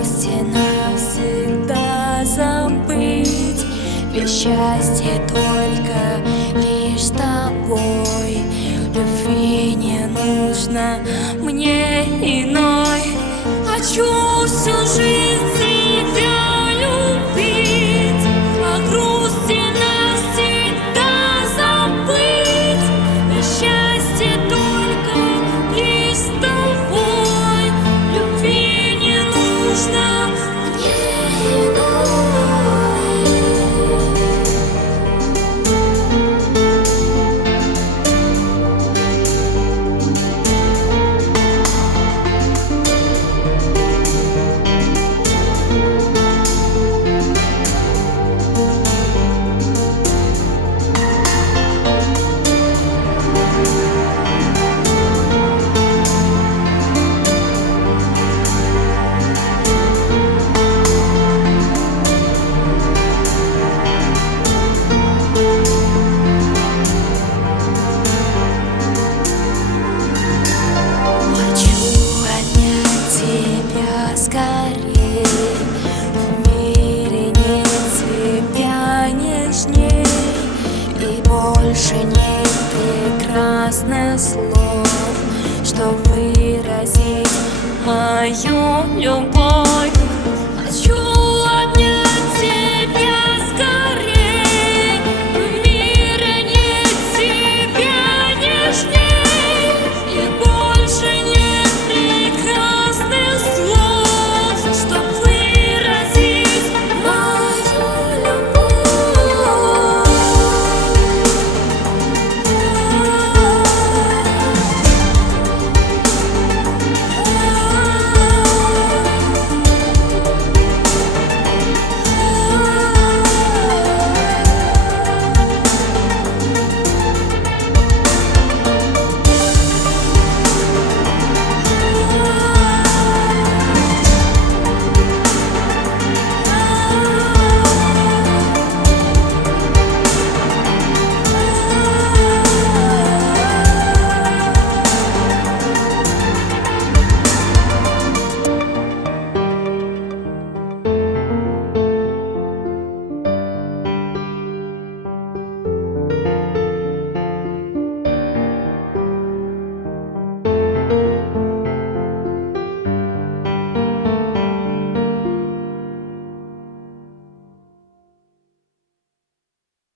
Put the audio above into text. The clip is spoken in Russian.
грусть и навсегда забыть. Ведь счастье только лишь с тобой. Любви не нужно мне иной. Хочу всю жизнь тебя любить, а грусти навсегда забыть. Ведь счастье только лишь с тобой. Любви не нужно мне иной. Скорее, в мире нет тебя нежней, и больше нет прекрасных слов, чтоб выразить мою любовь.